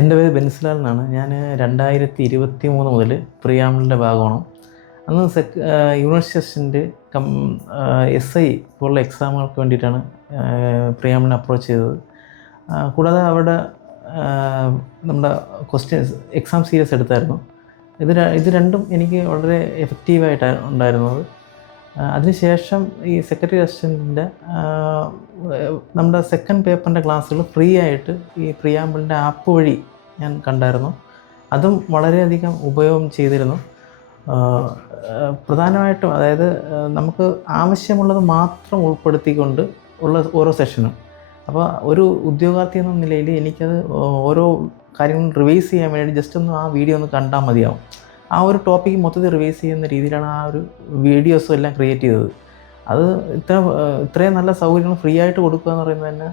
എൻ്റെ പേര് ബെൻസിലാൽ എന്നാണ്. ഞാൻ 2023 മുതൽ പ്രിയാമ്പിളിൻ്റെ ഭാഗമാണ്. അന്ന് യൂണിവേഴ്സിറ്റി അസിസ്റ്റൻ്റ് SI പോലുള്ള എക്സാമുകൾക്ക് വേണ്ടിയിട്ടാണ് പ്രിയാമ്പിളിനെ അപ്രോച്ച് ചെയ്തത്. കൂടാതെ അവിടെ നമ്മുടെ എക്സാം സീരീസ് എടുത്തായിരുന്നു. ഇത് രണ്ടും എനിക്ക് വളരെ എഫക്റ്റീവായിട്ടാണ് ഉണ്ടായിരുന്നത്. അതിനുശേഷം ഈ സെക്രട്ടറി അസിസ്റ്റൻറ്റിൻ്റെ നമ്മുടെ സെക്കൻഡ് പേപ്പറിൻ്റെ ക്ലാസ്സുകൾ ഫ്രീ ആയിട്ട് ഈ പ്രിയാമ്പിളിൻ്റെ ആപ്പ് വഴി ഞാൻ കണ്ടായിരുന്നു. അതും വളരെയധികം ഉപയോഗം ചെയ്തിരുന്നു. പ്രധാനമായിട്ടും അതായത് നമുക്ക് ആവശ്യമുള്ളത് മാത്രം ഉൾപ്പെടുത്തിക്കൊണ്ട് ഉള്ള ഓരോ സെഷനും. അപ്പോൾ ഒരു ഉദ്യോഗാർത്ഥി എന്ന നിലയിൽ എനിക്കത് ഓരോ കാര്യങ്ങളും റിവൈസ് ചെയ്യാൻ വേണ്ടി ജസ്റ്റ് ഒന്ന് ആ വീഡിയോ ഒന്ന് കണ്ടാൽ മതിയാവും. ആ ഒരു ടോപ്പിക്ക് മൊത്തത്തിൽ റിവൈസ് ചെയ്യുന്ന രീതിയിലാണ് ആ ഒരു വീഡിയോസും എല്ലാം ക്രിയേറ്റ് ചെയ്തത്. അത് ഇത്രയും നല്ല സൗകര്യങ്ങൾ ഫ്രീ ആയിട്ട് കൊടുക്കുക എന്ന് പറയുന്നത് തന്നെ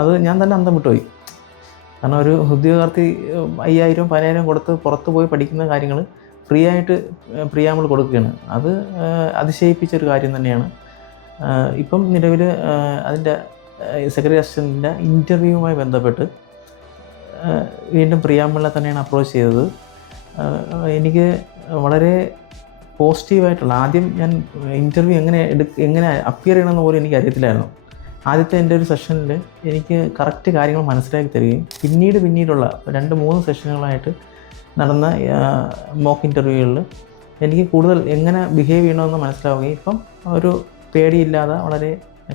അത് ഞാൻ തന്നെ അന്തം വിട്ടുപോയി. കാരണം ഒരു ഉദ്യോഗാർത്ഥി 5,000 10,000 കൊടുത്ത് പുറത്ത് പോയി പഠിക്കുന്ന കാര്യങ്ങൾ ഫ്രീ ആയിട്ട് പ്രിയാമ്പിൾ കൊടുക്കുകയാണ്. അത് അതിശയിപ്പിച്ചൊരു കാര്യം തന്നെയാണ്. ഇപ്പം നിലവിൽ അതിൻ്റെ സെക്രട്ടറി അസിസ്റ്റൻറ്റിൻ്റെ ഇൻ്റർവ്യൂവുമായി ബന്ധപ്പെട്ട് വീണ്ടും പ്രിയാമ്പിളിനെ തന്നെയാണ് അപ്രോച്ച് ചെയ്തത്. എനിക്ക് വളരെ പോസിറ്റീവായിട്ടുള്ള, ആദ്യം ഞാൻ ഇൻ്റർവ്യൂ എങ്ങനെ അപ്പിയർ ചെയ്യണമെന്ന് പോലും എനിക്ക് അറിയത്തില്ലായിരുന്നു. ആദ്യത്തെ എൻ്റെ ഒരു സെഷനിൽ എനിക്ക് കറക്റ്റ് കാര്യങ്ങൾ മനസ്സിലാക്കി തരികയും പിന്നീടുള്ള 2-3 സെഷനുകളായിട്ട് നടന്ന മോക്ക് ഇൻ്റർവ്യൂകളിൽ എനിക്ക് കൂടുതൽ എങ്ങനെ ബിഹേവ് ചെയ്യണമെന്ന് മനസ്സിലാവുകയും ഇപ്പം ഒരു പേടിയില്ലാതെ വളരെ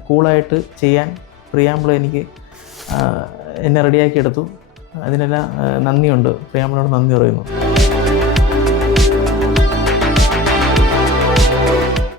കൂളായിട്ട് ചെയ്യാൻ പ്രിയാമ്പിൾ എനിക്ക് എന്നെ റെഡിയാക്കി എടുത്തു. അതിനെല്ലാം നന്ദിയുണ്ട്, പ്രിയാമ്പിളിനോട് നന്ദി പറയുന്നു.